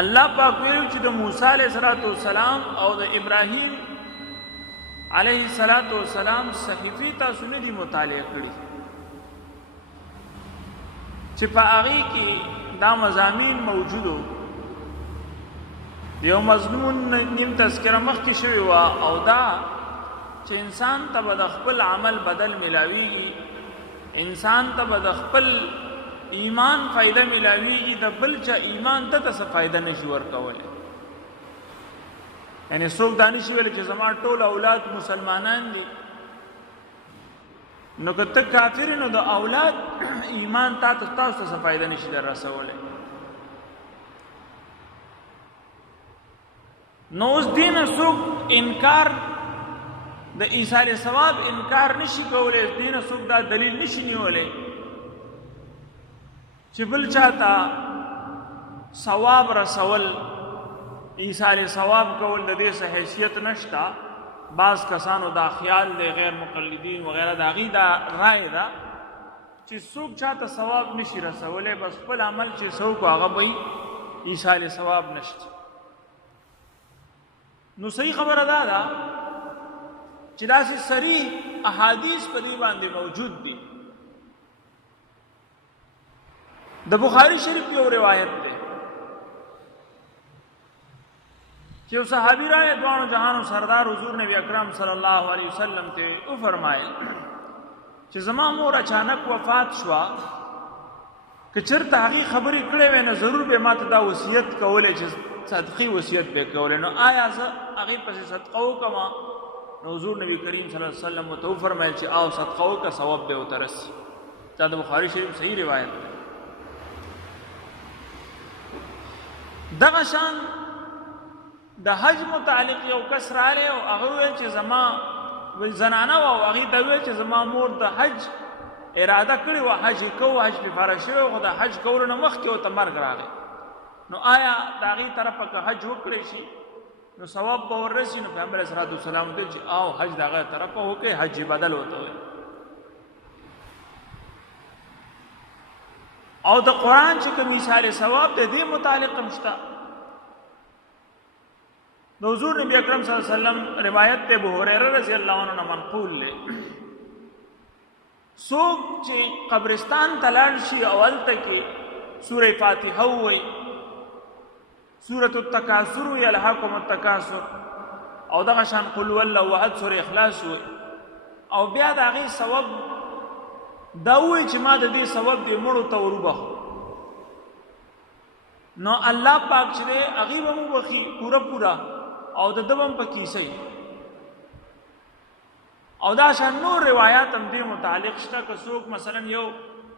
الله پاک ویلو چې د موسی علیه السلام او د ابراهیم علیه السلام صحیفې تاسو نه دي مطالعه کړي چې په هغې کې دا مضامین موجودو. یو مضمون نیم تذکره مخکې شوې وه او دا چې انسان ته به د خپل عمل بدل ملاویږي، انسان ته به د خپل ایمان فائدہ ملاویږي، د بل چا ایمان ته څه فائدہ نشي ورکولی. یعنی څوک دا نشي ویلی چې زما ټول اولاد مسلمانان دي، نو که ته کافر نو د اولاد ایمان تاسو ته څه فائدہ نشي در رسولی. نو اوس دین څوک انکار د ایثار ثواب انکار نشي کولی، دین څوک دا دلیل نشي نیولی چې بل چاته ثواب رسول، ایثار ثواب کول د دې څه حیثیت نشته. بعض کسانو دا خیال دی، غیر مقلدین وغیرہ دا غي دا رائے ده چې څوک چاته ثواب نشي رسولی، بس خپل عمل چې څوک هغه به ایثار ثواب نشته. نو صحیح خبره دا ده چې داسې صریح احادیث په دې باندې موجود دي. د بخاری شریف یو روایت ده چې یو صحابي راغی، دوانو جهانو سردار حضور نبی اکرم صلی الله علیه وسلم ته وفرمایل چې زما مور اچانک وفات شوه، که چېرته هغې خبرې کړې وی نو ضرور به ما ته دا وصیت کولی چې صدقې وصیت به کولی، نو آیا زه هغې پسې صدقه وکړم؟ نو حضور نبی کریم صلی الله علیه وسلم ورته وفرمایل چې آو صدقه وکړه، ثواب به ورته رسي. دا د بخاري شریف صحیح روایت دی. دغه شان د حج متعلق یو کس راغلی او هغه وویل چې زما زنانه وه او هغې ته وویل چې زما مور د حج اراده کړې وه، حج یې کوو، حج پرې فرض شوی خو د حج کولو نه مخکې ورته مرګ راغی. نو آیا د هغې طرفه که حج وکړی شي نو ثواب به وررسي؟ نو پیغمبر علیه السلام ویل چې آو حج د هغه طرفه وکړئ، حج بدل ورته وایي. او د قرآن چې کوم ایثار ثواب د دې متعلق هم شته. د حضور نبی اکرم صلی الله علیه وسلم روایت ته ابو هریره رضی الله عنه منقول دی، څوک چې قبرستان ته لاړ شي او هلته کې سوره فاتحه ووایي، سورة التکاثر وی الهاکم التکاثر، او دغه شان قل هو الله احد، سوره اخلاص وی، او بیا د هغې ثواب دا ووایي چې ما د دې ثواب دې مړو ته وروبخو، نو الله پاک چې دی هغې به مو بخي پوره او د ده به هم په کیسئ. او دا شان نور روایات هم دې متعلق شته. که څوک مثلا یو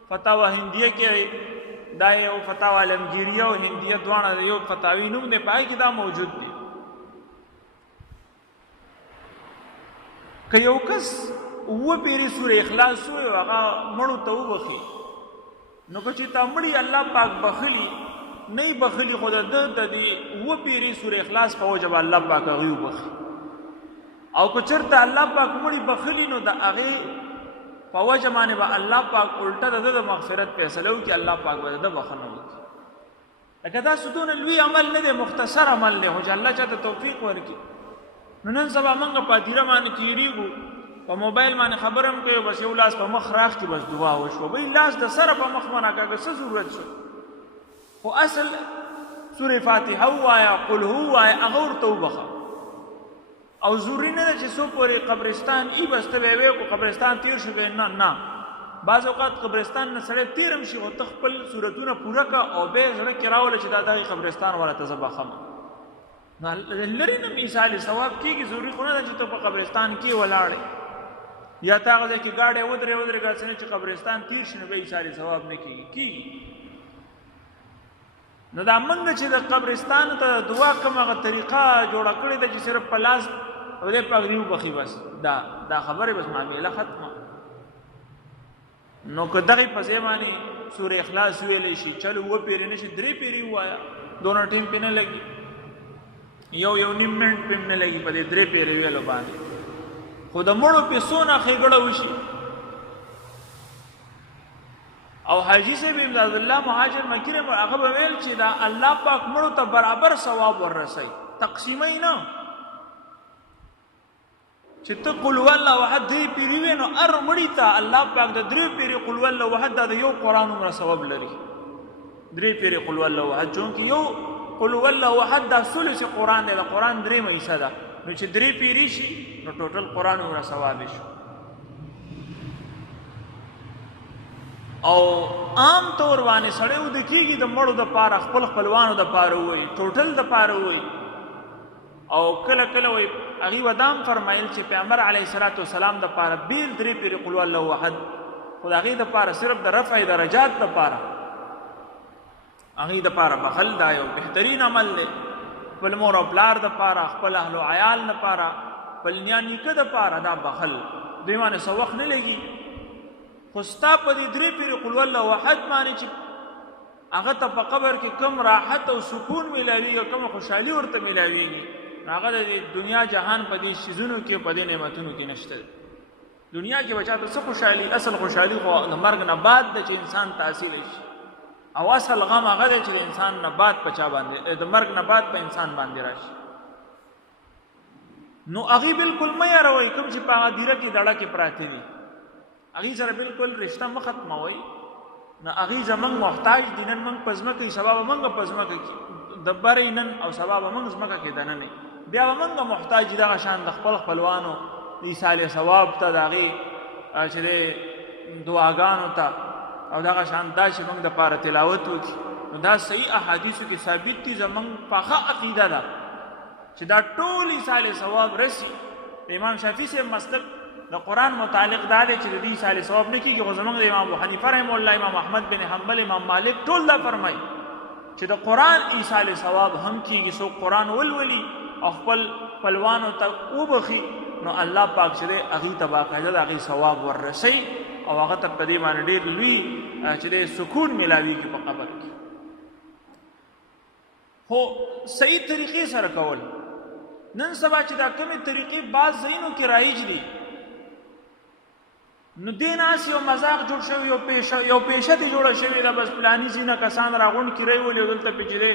فتاوا هندیه کې دا یو فتاوا علمگیریه او هندیه دواړه یو فتاوی نوم دی، په هغې کې دا موجود دی. که یو کس اوه پیرې سوره اخلاص ووایي او هغه مړو ته وبخي، نو که چې تا مړي الله پاک بخلي نه بخلي، خو د ده د دې اوه پیرې سوره اخلاص په وجه به الله پاک هغې وبخي. او که چېرته الله پاک مړي بخلي نو د هغې په وجه باندې به الله پاک الټه د ده د مغفرت فیصله وکړي، الله پاک به د ده بخښنه وکړي. لکه دا دونه لوی عمل نه دی، مختصر عمل دی، خو چې الله چاته توفیق ورکړي. نو نن سبا موږ په هدیره باندې تېرېږو، په موبایل باندې خبره هم کوي، بس یو لاس په مخ راښکي، بس دعا وشوه، بل لاس د سره په مخ باندې کاږه، څه ضرورت شو؟ خو اصل سوره فاتحه ووایه، قل هو ووایه، هغه ورته وبخه. او ضروري نه ده چې څوک پورې قبرستان ای بس ته به یې ویې کو قبرستان تېر شو دی، نه. بعض اوقات قبرستان نه سړی تېر هم شي، خو ته خپل صورتونه پوره کړه او بیا یې زړه کې راوله چې دا دغې قبرستان والا ته زه بخم. نو لرې نه مثال ثواب کېږي، ضروري خو نه ده چې ته په قبرستان کې ولاړې یا ته هغه ځای کې ګاډی ودرېږه څه چې قبرستان تېر شي نو بیا مثال ثواب نه کېږي. نو دا موږ چې د قبرستان ته دعا کوم هغه طریقه جوړه کړې ده چې صرف په لاس خدای پاک دې وبخي، بس دا خبرې بس معامله ختمه. نو که دغې په ځای باندې سوره اخلاص ویلی شي، چلو اوه پیرې نه شي، 3 پیرې ووایه، دونه ټیم پې نه لګي، یو نیم منټ پې هم نه لګي په دې 3 پیرې ویلو باندې. خو د مړو پې څونه ښېګړه وشي او حاجی صاحب امداد الله مهاجر مکی هغه به ویل چې دا الله پاک مړو ته برابر ثواب ورسوي، تقسیمای نه چې ته قل والله احد درې پیری وې نو هر مړي ته الله پاک د درې پیری قل والله احد د یو قرآن عمره ثواب لري. درې پیری قل والله احد چونکې یو قل والله احد دا ثلث قرآن دی، د قرآن درېیمه حصه ده، نو چې درې پیری شي نو ټوټل قرآن عمره ثواب شو. او عام طور باندې سړی ود کېږي د مړو د پاره خپل خپلوانو د پاره وایي، ټوټل د پاره وایي. او کله کله وایي هغې ودام فرمایل چې پیغمبر علیه الصلاة والسلام د پاره بیل درې پیرې قل والله احد، خو د هغې دپاره صرف د رفع درجات دپاره هغې دپاره بخل دا یو بهترین عمل دی. خپل مور او پلار دپاره، خپل اهل و عیال دپاره، خپل نیا نیکه دپاره دا بخل دوی باندې څه وخت نه لګي. خو ستا په دې درې پیرې قل والله احد باندې چې هغه ته په قبر کې کم راحت او سکون میلاویږي، کومه خوشحالي ورته میلاویږي، هغه د دنیا جهان په دې شیزونو کې په دې نعمتونو کې نشته. دنیا کې بچا ته څه خوشحالي، اصل خوشحالي خو د مرګ نه بعد ده چې انسان تحصیل شي، او اصل غم هغه دی چې د انسان نه بعد په چا باندې، د مرګ نه بعد په انسان باندې راشي. نو هغې بالکل مه یاروئ کوم چې په هغه دیره کې دړه کې پراته دي، هغې سره بالکل رشته مه ختموئ. نو هغې زموږ محتاج دي، نن موږ په ځمکه سبا به موږ په ځمکه کې د برې نن او سبا به موږ ځمکه کې دننه بیا به موږ محتاج دي دغه شان د خپل خپلوانو د ایصال ثواب ته، د هغې چې د دعاګانو ته، او دغه شان دا چې موږ دپاره تلاوت وکړي. نو دا صحیح احادیثو کې ثابت دي. زموږ پاخه عقیده ده چې دا ټول ایصال ثواب رسي. د امام شافعي صاحب مسلک د قرآن متعلق دا دی چې د دې ایصال ثواب نه کېږي، خو زموږ د امام ابو حنیفه رحمه الله، امام احمد بن حنبل، امام مالک ټول دا فرمایي چې د قرآن ایصال ثواب هم کېږي. څوک قرآن ولولي او خپل خپلوانو ته وبخي نو الله پاک چې دی هغې ته باقاعده د هغې ثواب وررسوي او هغه ته په دې باندې ډېر لوی چې دی سکون میلاویږي په قبر کې. خو صحیح طریقې سره کول، نن سبا چې دا کمې طریقې بعض ځایونو کې رایج دي، نو دې ناس یو مذاق جوړ شوی، یو پیشه دې جوړه شوې ده، بس پلاني ځینه کسان راغونډ کړی ولي او دلته پې چې دی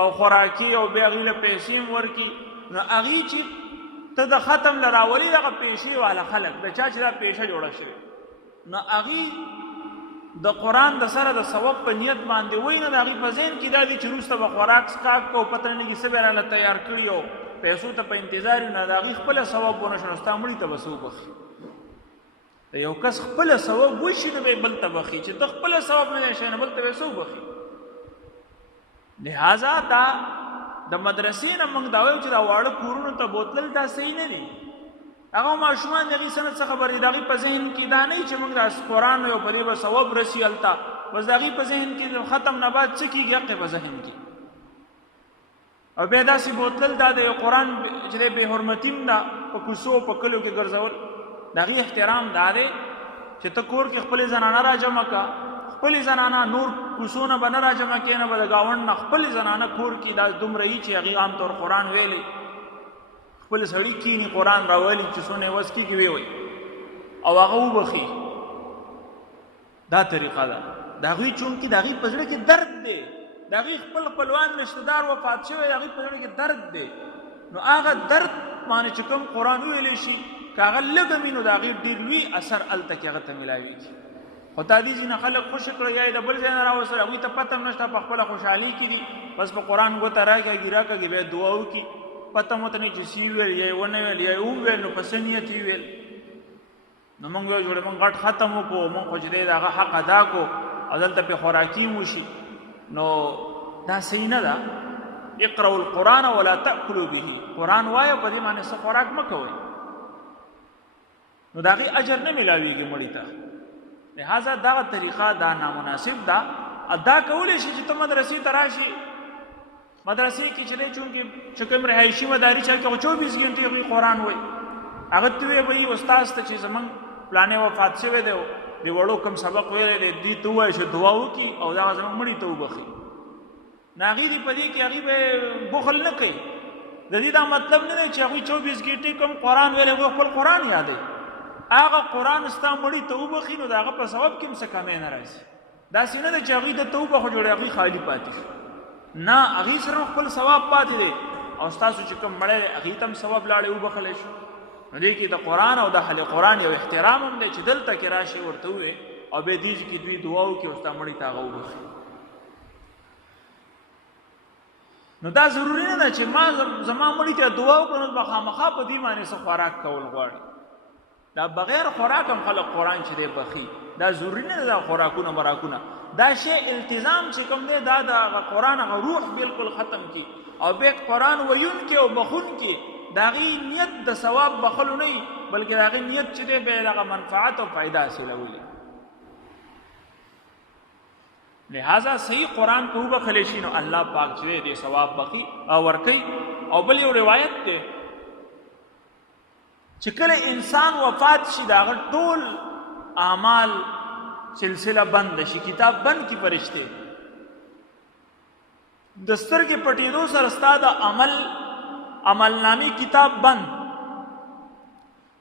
او خوراکي او بیا هغې له پیسې هم ورکړي. نو هغې چې ته د ختم له راولي دغه پیسې والا خلک د چا چې دا پیشه جوړه شوې، نو هغې د قرآن د سره د ثواب په نیت باندې وایي، نه د هغې په ذهن کې دا دي چې وروسته به خوراک څښاک کو، پته نه لګي څه به راله تیار کړي او پیسو ته په انتظار وي، نه د هغې خپله ثواب ونه شو، نو ستا مړي ته به څه وبخي. د یو کس خپله ثواب وشي نو به یې بل ته بخي، چې ته خپله ثواب نه دی شوی نو بل ته به یې څه وبخي. لہذا دا د مدرسې نه موږ دا وایو چې دا واړه کورونو ته بوتلل دا صحیح نه دي. هغه ماشومان د هغې سند څه خبرې، د هغې په ذهن کې دا نه وي چې موږ دا قرآن وایو په دې به ثواب رسي هلته، بس د هغې په ذهن کې ختم نه بعد څه کېږي حق په ذهن کې. او بیا داسې بوتلل دا د یو قرآن چې دی بې حرمتي هم ده په کوڅو په کلیو کې ګرځول. د هغې احترام دا دی چې ته کور کې خپلې زنانه را جمع که، خپلې زنانه نور کوڅو نه به نه را جمع کړې، نه به د ګاونډ نه خپلې زنانه کور کې دا دومره وي چې هغې عام طور قرآن ویلی، خپل سړي کینی قرآن راولي چې څونه یې وس کېږي ویې وایي او هغه وبخي. دا طریقه ده د هغوی، چونکې د هغوی په زړه کې درد دی، د هغوی خپل خپلوان رشتهدار وفات شوی، د هغوی په زړه کې درد دی. نو هغه درد باندې چې کوم قرآن وویلی شي که هغه لږه وي نو د هغې ډېر لوی اثر هلته کې هغه ته میلاویږي. خو تا دې ځینې خلک خوشې کړه یا یې د بل ځای نه راوستل، هغوی ته پته هم نشته، په خپله خوشحالي کې دي، بس په قرآن ګوته راکږي راکږي بیا دعا وکړي، پته مو ته نه چې سی ویل یا یې ونه ویل یا یې وویل نو په څه نیت یې ویل. نو موږ ویل جوړې موږ غټ ختم وکړو، موږ خو چې دی د هغه حق ادا کړو او دلته پې خوراکي هم وشي، نو دا صحیح نه ده. اقرأوا القرآن ولا تأکلوا به، قرآن وایه په دې باندې څه خوراک مه کوئ، نو د هغې اجر نه میلاویږي مړي ته. لہذا دغه طریقه دا نامناسب ده. دا کولی شي چې ته مدرسې ته راشي، مدرسې کې چې دی چونکې چې کوم رهایشي مداري چل کې خو 24 ګنټې هغوی قرآن وایي، هغه ته ویې وایي استاذ ته چې زموږ پلانې وفات شوی دی، د وړو کوم سبق ویلی دی، دوی ته ووایي چې دعا وکړي او دغه زموږ مړي ته وبخي. نو هغې دې په دې کې هغې به بخل نه کوي. د دې دا مطلب نه دی چې هغوی 24 ګنټې کوم قرآن ویلی هغوی خپل قرآن یادوي، هغه قرآن ستا مړي ته وبخي نو د هغه په ثواب کې هم څه کمی نه راځي. داسې نه ده چې هغوی د توبه خو جوړې هغوی خالي پاتې شو، نه هغوی سره خپل ثواب پاتې دی او ستاسو چې کوم مړی دی هغوی ته هم ثواب لاړې وبخلی شو. نو دې کې د قرآن او د اهل قرآن یو احترام هم دی چې دلته کې راشي ورته ووایې او بیا دې کې دوی دعا وکړي او ستا مړي ته هغه وبخي. نو دا ضروري نه ده چې ما زما مړي ته دعا وکړم نو به خامخا په دې باندې څه خوراک کول غواړي. دا بغیر خوراک هم خلک قرآن چې دی بخي، دا ضروري نه ده دا خوراکونه مراکونه. دا شی التزام چې کوم دی دا د قرآن هغه روح بالکل ختم کی او بیا قرآن ویونکي او بخونکي د هغې نیت د ثواب بخلو نه وي بلکې د هغې نیت چې دی بیا هغه منفعت او فایده حاصلوي. لہذا صحیح قرآن په وبخلی شي نو الله پاک چې دی ثواب بخي او ورکوي. او بل یو روایت دی چې کله انسان وفات شي د هغه ټول اعمال سلسله بند شي، کتاب بند کی فرشته د سترګې پټېدو سره ستا د عملنامې کتاب بند.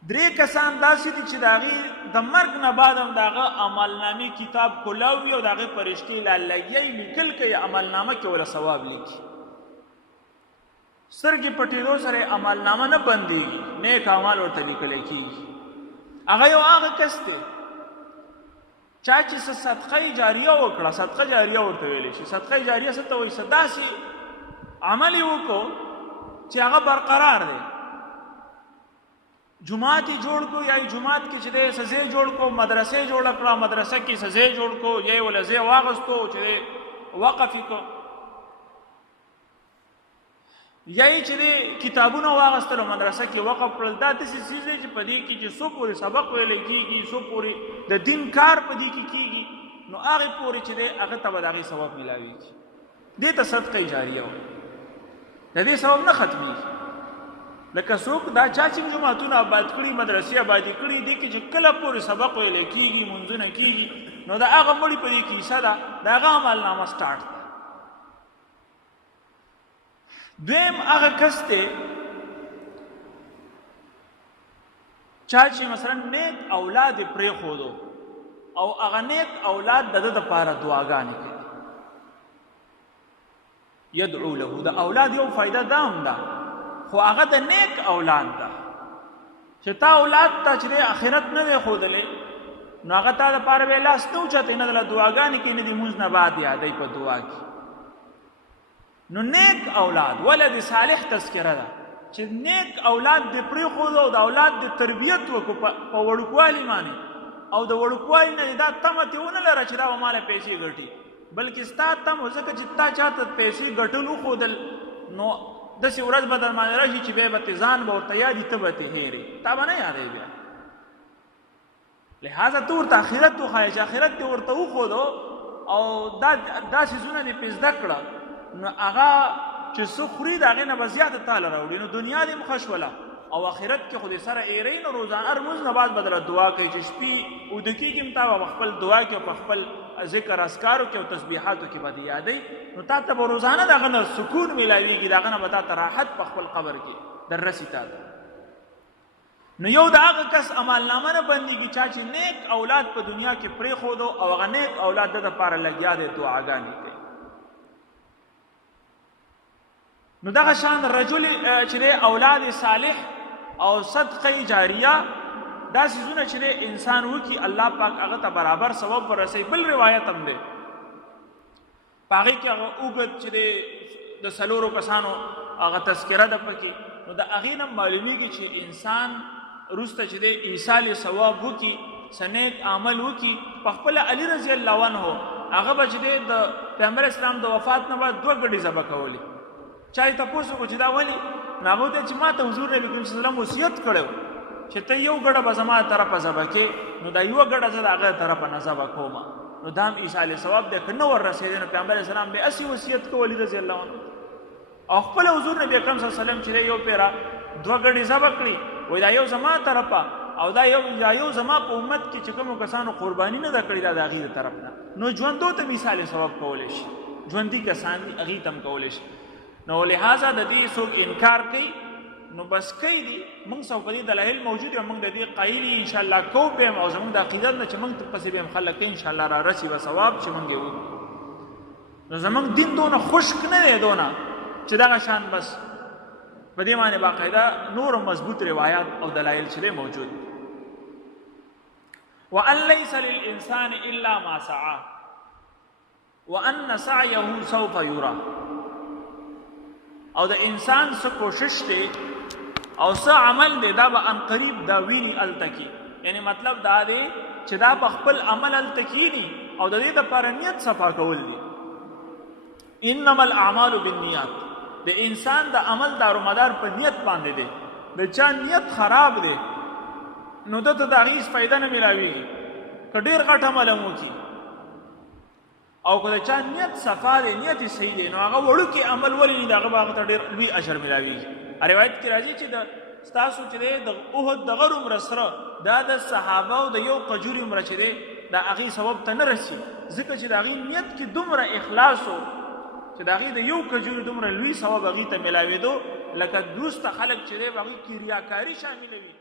درې کسان داسې دي چې د هغې د مرګ نه بعد هم د هغه عملنامې کتاب کلاو وي او د هغې فرشتې لالګیی لیکل کوي عملنامه کې وله ثواب لیکي. سترګې پټېدو سره عملنامه نه بندېږي، نیک اعمال ورته لیکلی کېږي. هغه یو هغه کس دی چا چې څه صدقه جاریه وکړه، صدقه جاریه ورته ویلی شي. صدقه جاریه څه ته وایي؟ څه داسې عمل یې وکړو چې هغه برقرار دی. جماعت یې جوړ کړو یا جماعت کې چې دی څه ځای جوړ کړو، مدرسې جوړه کړه، مدرسه کې څه ځای جوړ کړو یا یې وله ځای واغستو چې دی وقف یې کړو، یا یې چې دی کتابونه واغستل او مدرسه کې وقف کړل. دا داسې څیز دی چې په دې کې چې څو پورې سبق ویلی کېږي، څو پورې د دین کار په دې کې کېږي، نو هغې پورې چې دی هغه ته به د هغې ثواب میلاویږي. دې ته صدقه جاریه وایي. د دې ثواب نه ختمیږي. لکه څوک دا چا چې جوماتونه آباد کړي، مدرسې آبادي کړي، دې کې چې کله پورې سبق ویلی کېږي، منځونه کېږي، نو د هغه مړي په دې کې حصه ده، د هغه عملنامه سټارټ ده. دویم هغه کس دی چا چې مثلا نیک اولاد یې پرېښودو او هغه نیک اولاد د ده دپاره دعاګانې کوي. یدعو له، د اولاد یو فایده دا هم ده، خو هغه د نیک اولاد ده چې تا اولاد ته چې دی آخرت نه دی ښودلی نو هغه تا دپاره به یې لاس نه اوچتوي، نه دله دعاګانې کوي، نه د لمونځ نه بعد یادوي په دعا کې. نو نیک اولاد ولد صالح تذکره ده چې نیک اولاد دې پرېښودو او د اولاد د تربیت وکړو په وړوکوالي باندې او د وړوکوالي نه دا تمه ترې ونه لره چې دا به ماله پیسې ګټي، بلکې ستا تمه ځکه چې تا چاته پیسې ګټل وښودل نو داسې ورځ به در باندې راشي چې بیا به تې ځان به ورته یادي، ته به تې هېرې، تا به نه یادوې بیا. لہذا ته ورته آخرت وښایې چې آخرت دې ورته وښودو او دا څیزونه دې پرې زده کړه نو هغه چې څه خوري د هغې نه به زیاته تاله راوړي، نو دنیا دې ښه شوله او آخرت کې خو دې سره ایرئ. نو روزانه هر لمونځ نه بعد به درله دعا کوي چې شپې اوده کېږي هم تا به په خپل دعا کې او په خپل ذکر اذکارو کې او تسبیحاتو کې به دې یادوي، نو تا ته به روزانه د هغه نه سکون میلاویږي، د هغه نه به تا ته راحت په خپل قبر کې در رسي تا ته. نو یو د هغه کس عملنامه نه بندېږي چا چې نیک اولاد په دنیا کې پرېښودو او هغه نیک اولاد د دپاره لګیا دی دعاګانې کوي. نو دغه شان رجل چې دی اولاد صالح او صدقه جاریه دا څیزونه چې دی انسان وکړي الله پاک هغه ته برابر ثواب ورسوي. بل روایت هم دی په هغې کې هغه اوږد چې دی د څلورو کسانو هغه تذکره ده پکې، نو د هغې نه معلومیږي چې انسان وروسته چې دی ایصال ثواب وکړي، څه نیک عمل وکړي. په خپله علي رضی الله عنه هغه به چې دی د پیغمبر اسلام د وفات نه بعد 2 ګډې ذبح کولې. چا یې تپوس وکړو چې دا ولې؟ نو هغه وته چې ما ته حضور نبي کریم صلی الله علیه وسلم وصیت کړی چې ته یو ګډه به زما طرفه ذبح کې، نو دا یوه ګډه زه د هغه طرفه نه ذبح کوم، نو دا هم ایصال ثواب دی. که نه وررسېدی نو پیغمبر اسلام به هسې وصیت کو علي رضی الله عنه او خپله حضور نبي اکرم صلی الله علیه وسلم چې یو پیره 2 ګډې ذبح کړي، وایي دا یو زما طرفه او دا یو زما په امت کې چې کومو کسانو قرباني نه ده کړې دا د هغې د طرف نه، نو ژوندو ته ایصال ثواب کولی شي، ژوندي کسان دي هغې ته هم کولی شي. نو لہذا د دې څوک انکار کوي نو بس کوي دي موږ سو په دې دلایل موجود او موږ د دې قایل ان شاء الله کو به او زموږ د عقیدت نه چې موږ ته پسې به خلک ان شاء الله را رسی و ثواب چې موږ یو نو زموږ دین دونه خشک نه دی دونه چې دغه شان بس په دې باندې باقاعده نور مضبوط روایت او دلایل چې موجود وان ليس للانسان الا ما سعى وان سعيه سوف يرى او د انسان څه کوشش دی او څه عمل دی دا به ان قریب دا ویني التکی یعنی مطلب دا دی چې دا په خپل عمل التکی ني او د دې لپاره نیت صفا کول دي انما الاعمال بالنیات د انسان د عمل دارومدار په نیت باندې دی د چا نیت خراب دی نو دته د هیڅ فائدہ نه ملاويږي کډیر غټ عمل مو کی او کله چا نیت صفا دی نیت صحیح دی نو هغه وړو کې عمل ولې نه دغه باغ ته ډیر لوی اجر ملاويږي روایت کې راځي چې د ستاسو چې د اوهد د غرم رسره دا د صحابه او د یو قجوري عمر چې دی دا هغه سبب ته نه رسي ځکه چې د هغه نیت کې دومره اخلاص او چې د هغه د یو قجوري دومره لوی ثواب هغه ته ملاوي دو لکه دوست خلک چې دی هغه کې ریاکاری شامل وي